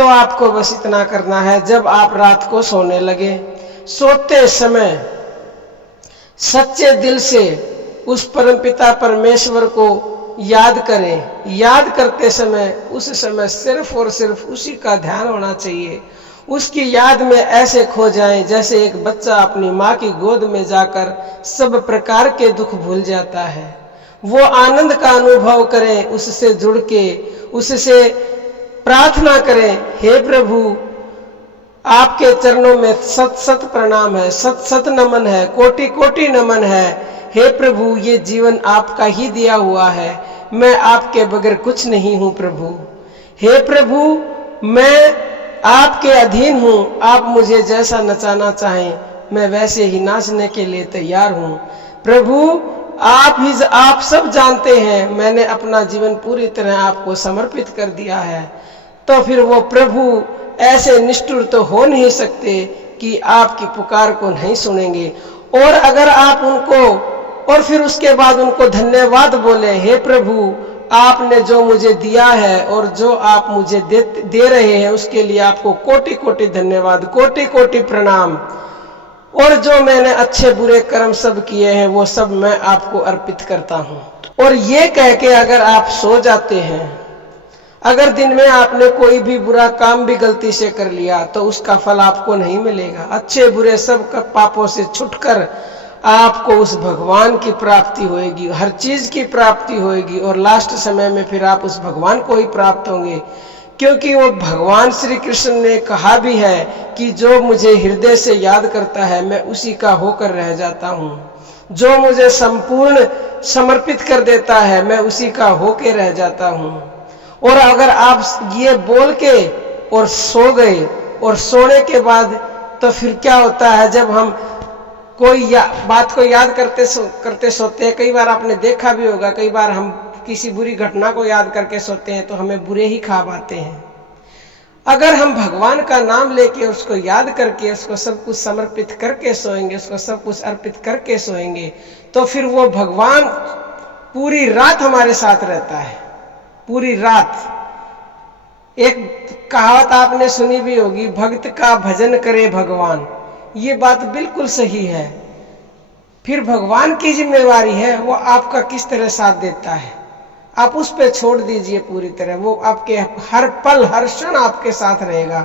तो आपको बस इतना करना है, जब आप रात को सोने लगे, सोते समय सच्चे दिल से उस परमपिता परमेश्वर को याद करें। याद करते समय उस समय सिर्फ और सिर्फ उसी का ध्यान होना चाहिए। उसकी याद में ऐसे खो जाएं जैसे एक बच्चा अपनी माँ की गोद में जाकर सब प्रकार के दुख भूल जाता है। वो आनंद का अनुभव करें, उससे जुड़ के उससे प्रार्थना करें, हे प्रभु आपके चरणों में सत सत प्रणाम है, सत सत नमन है, कोटि कोटि नमन है। हे प्रभु ये जीवन आपका ही दिया हुआ है, मैं आपके बगैर कुछ नहीं हूँ प्रभु। हे प्रभु मैं आपके अधीन हूँ, आप मुझे जैसा नचाना चाहें मैं वैसे ही नाचने के लिए तैयार हूँ। प्रभु आप सब जानते हैं मैंने अपना जीवन पूरी तरह आपको समर्पित कर दिया है। तो फिर वो प्रभु ऐसे निष्ठुर तो हो नहीं सकते कि आपकी पुकार को नहीं सुनेंगे। और अगर आप उनको और फिर उसके बाद उनको धन्यवाद बोले, हे प्रभु आपने जो मुझे दिया है और जो आप मुझे दे रहे हैं उसके लिए आपको कोटि कोटि धन्यवाद, कोटि कोटि प्रणाम। और जो मैंने अच्छे बुरे कर्म सब किए हैं वो सब मैं आपको अर्पित करता हूँ। और ये कह के अगर आप सो जाते हैं, अगर दिन में आपने कोई भी बुरा काम भी गलती से कर लिया तो उसका फल आपको नहीं मिलेगा। अच्छे बुरे सब पापों से छुटकर आपको उस भगवान की प्राप्ति होगी, हर चीज की प्राप्ति होगी। और लास्ट समय में फिर आप उस भगवान को ही प्राप्त होंगे, क्योंकि वो भगवान श्री कृष्ण ने कहा भी है कि जो मुझे हृदय से याद करता है मैं उसी का होकर रह जाता हूँ। जो मुझे संपूर्ण समर्पित कर देता है मैं उसी का होकर रह जाता हूँ। और अगर आप ये बोल के और सो गए, और सोने के बाद तो फिर क्या होता है, जब हम कोई बात को याद करते सोते हैं, कई बार आपने देखा भी होगा, कई बार हम किसी बुरी घटना को याद करके सोते हैं तो हमें बुरे ही ख्वाब आते हैं। अगर हम भगवान का नाम लेके उसको याद करके उसको सब कुछ समर्पित करके सोएंगे, उसको सब कुछ अर्पित करके सोएंगे, तो फिर वो भगवान पूरी रात हमारे साथ रहता है, पूरी रात। एक कहावत आपने सुनी भी होगी, भक्त का भजन करे भगवान। ये बात बिल्कुल सही है। फिर भगवान की जिम्मेवारी है वो आपका किस तरह साथ देता है, आप उस पे छोड़ दीजिए पूरी तरह। वो आपके हर पल हर क्षण आपके साथ रहेगा।